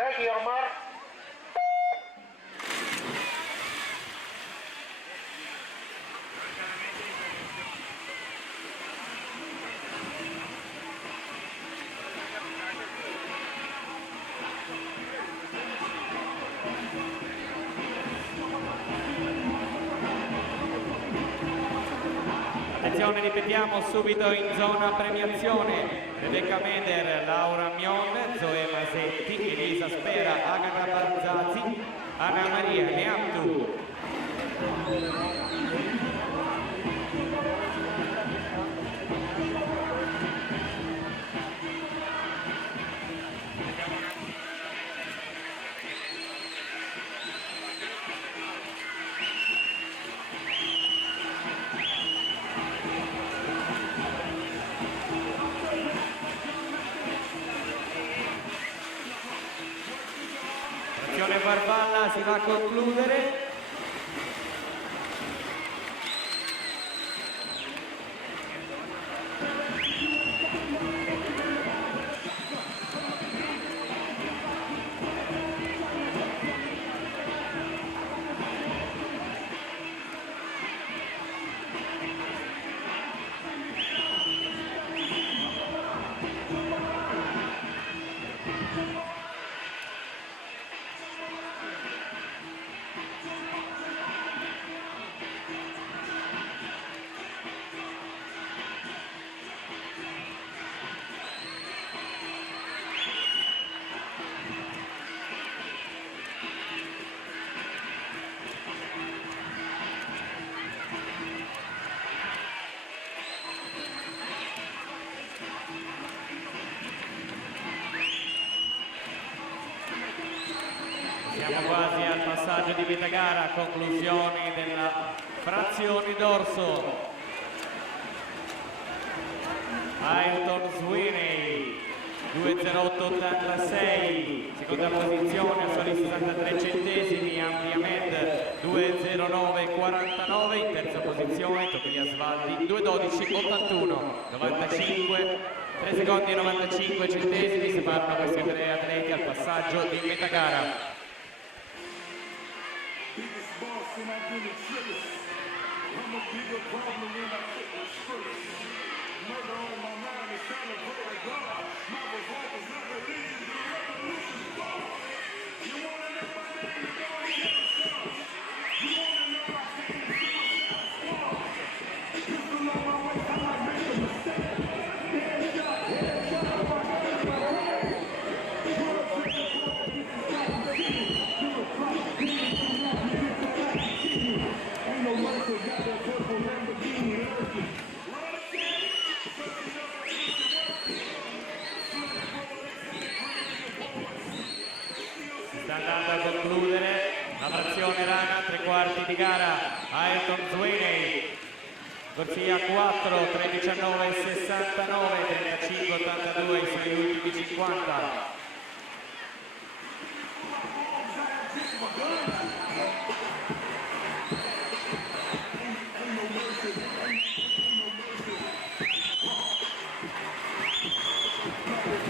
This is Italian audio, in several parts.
Take your mark. Attenzione, ripetiamo subito in zona premiazione: Rebecca Meder, Laura Mion, Zoe Masetti, Elisa Spera, Agata Barzazzi, Anna Maria Neamtu. Farfalla si va a concludere. Siamo quasi al passaggio di metà gara, conclusione della frazione dorso. Ayrton Sweeney 2.08.86, seconda posizione a soli 63 centesimi, Amplia Med 2.09.49, in terza posizione Tobias Valdi 2.12.81, 95, 3 secondi e 95 centesimi separano questi tre atleti al passaggio di metà gara. Sta andando a concludere la frazione rana, 3/4 di gara. Ayrton Sweeney, corsia 4, 3:19.69, 35.82 i suoi ultimi 50.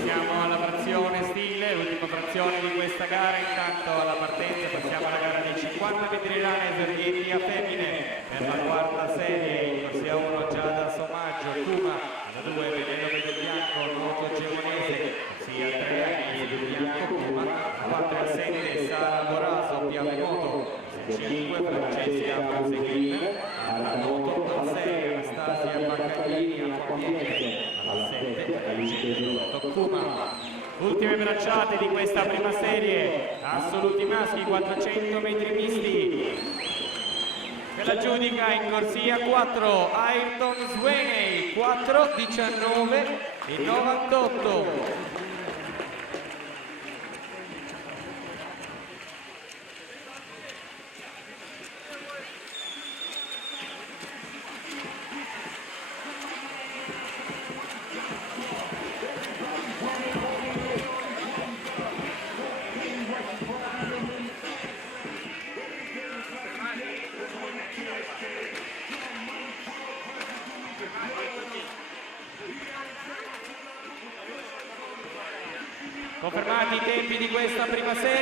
Siamo alla frazione stile, l'ultima frazione di questa gara. Intanto alla partenza passiamo alla gara dei 50 metri rana esordienti a femmine. Per la quarta serie in corsia 1 Giada Somaggio, Kuma, alla 2 Penelope Del Bianco, nuoto gemonese, corsia 3 Agnese Del Bianco, Kuma, a 4 e 7 Sara Boraso, Piavemoto, 5 Francesca Bruseghin, alla nuoto, al 6 Anastasia Baccaglini, acquapiede, alla 7 Alice Kuma. Ultime bracciate di questa prima serie, assoluti maschi 400 metri misti. Per la giudica in corsia 4 Ayrton Sweeney, 4:19.98. Confermati i tempi di questa prima serie.